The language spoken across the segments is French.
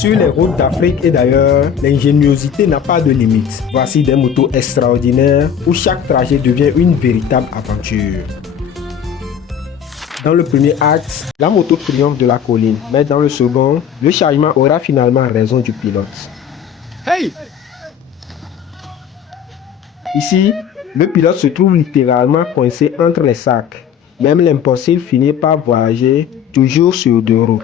Sur les routes d'Afrique et d'ailleurs, l'ingéniosité n'a pas de limite. Voici des motos extraordinaires où chaque trajet devient une véritable aventure. Dans le premier acte, la moto triomphe de la colline, mais dans le second, le chargement aura finalement raison du pilote. Hey! Ici, le pilote se trouve littéralement coincé entre les sacs. Même l'impossible finit par voyager toujours sur deux roues.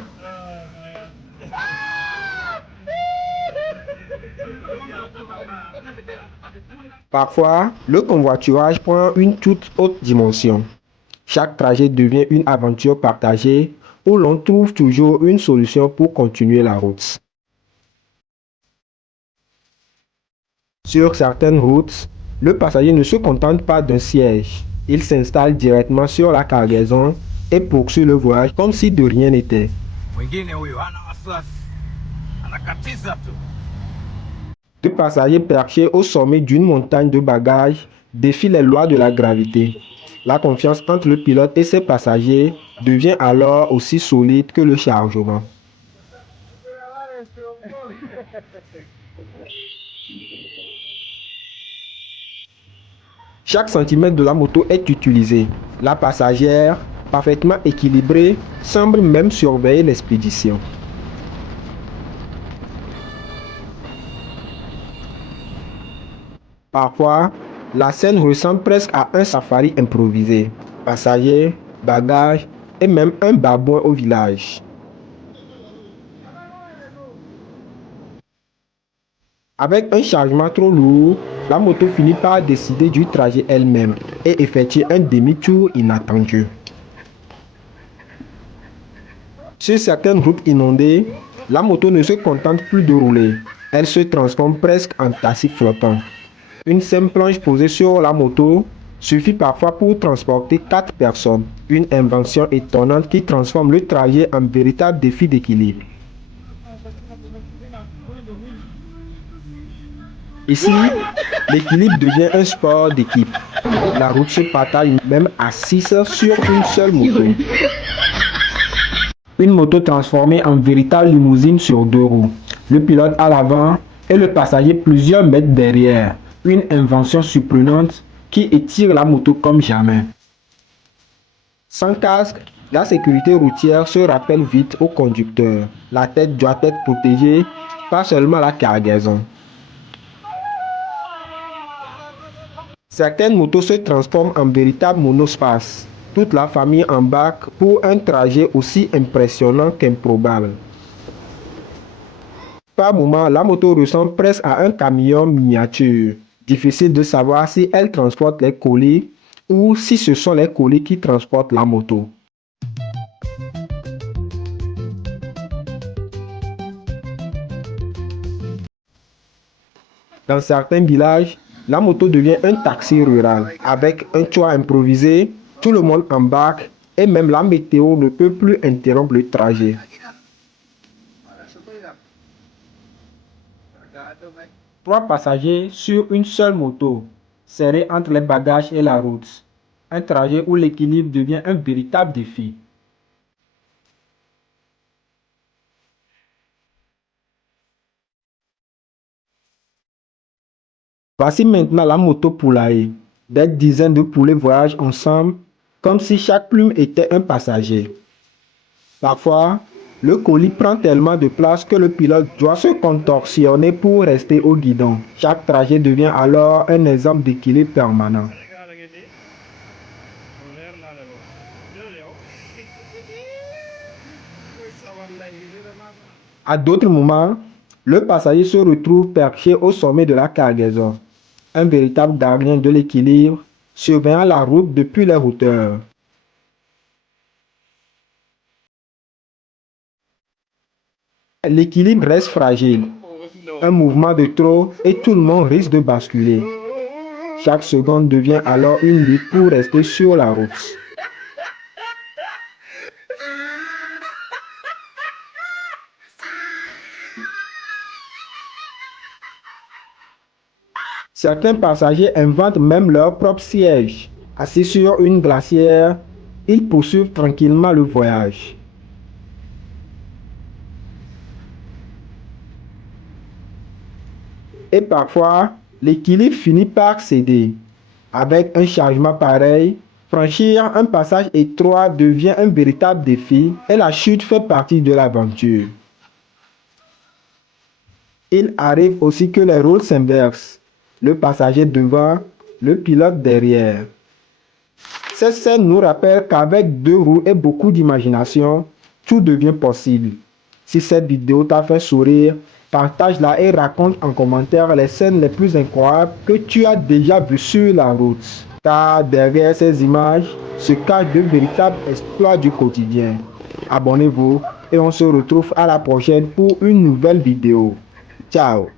Parfois, le convoiturage prend une toute autre dimension. Chaque trajet devient une aventure partagée où l'on trouve toujours une solution pour continuer la route. Sur certaines routes, le passager ne se contente pas d'un siège. Il s'installe directement sur la cargaison et poursuit le voyage comme si de rien n'était. Deux passagers perchés au sommet d'une montagne de bagages défient les lois de la gravité. La confiance entre le pilote et ses passagers devient alors aussi solide que le chargement. Chaque centimètre de la moto est utilisé. La passagère, parfaitement équilibrée, semble même surveiller l'expédition. Parfois, la scène ressemble presque à un safari improvisé. Passagers, bagages et même un babouin au village. Avec un chargement trop lourd, la moto finit par décider du trajet elle-même et effectue un demi-tour inattendu. Sur certaines routes inondées, la moto ne se contente plus de rouler. Elle se transforme presque en taxi flottant. Une simple planche posée sur la moto suffit parfois pour transporter 4 personnes. Une invention étonnante qui transforme le trajet en véritable défi d'équilibre. Ici, l'équilibre devient un sport d'équipe. La route se partage même à 6 sur une seule moto. Une moto transformée en véritable limousine sur deux roues. Le pilote à l'avant et le passager plusieurs mètres derrière. Une invention surprenante qui étire la moto comme jamais. Sans casque, la sécurité routière se rappelle vite au conducteur. La tête doit être protégée, pas seulement la cargaison. Certaines motos se transforment en véritables monospaces. Toute la famille embarque pour un trajet aussi impressionnant qu'improbable. Par moments, la moto ressemble presque à un camion miniature. Difficile de savoir si elle transporte les colis ou si ce sont les colis qui transportent la moto. Dans certains villages, la moto devient un taxi rural. Avec un toit improvisé, tout le monde embarque et même la météo ne peut plus interrompre le trajet. Trois passagers sur une seule moto, serrés entre les bagages et la route. Un trajet où l'équilibre devient un véritable défi. Voici maintenant la moto poulailler. Des dizaines de poulets voyagent ensemble comme si chaque plume était un passager. Parfois, le colis prend tellement de place que le pilote doit se contorsionner pour rester au guidon. Chaque trajet devient alors un exemple d'équilibre permanent. À d'autres moments, le passager se retrouve perché au sommet de la cargaison. Un véritable gardien de l'équilibre, surveillant la route depuis les hauteurs. L'équilibre reste fragile. Un mouvement de trop et tout le monde risque de basculer. Chaque seconde devient alors une lutte pour rester sur la route. Certains passagers inventent même leur propre siège. Assis sur une glacière, ils poursuivent tranquillement le voyage. Et parfois, l'équilibre finit par céder. Avec un chargement pareil, franchir un passage étroit devient un véritable défi et la chute fait partie de l'aventure. Il arrive aussi que les rôles s'inversent. Le passager devant, le pilote derrière. Cette scène nous rappelle qu'avec 2 roues et beaucoup d'imagination, tout devient possible. Si cette vidéo t'a fait sourire, partage-la et raconte en commentaire les scènes les plus incroyables que tu as déjà vues sur la route. Car derrière ces images se cachent de véritables exploits du quotidien. Abonnez-vous et on se retrouve à la prochaine pour une nouvelle vidéo. Ciao!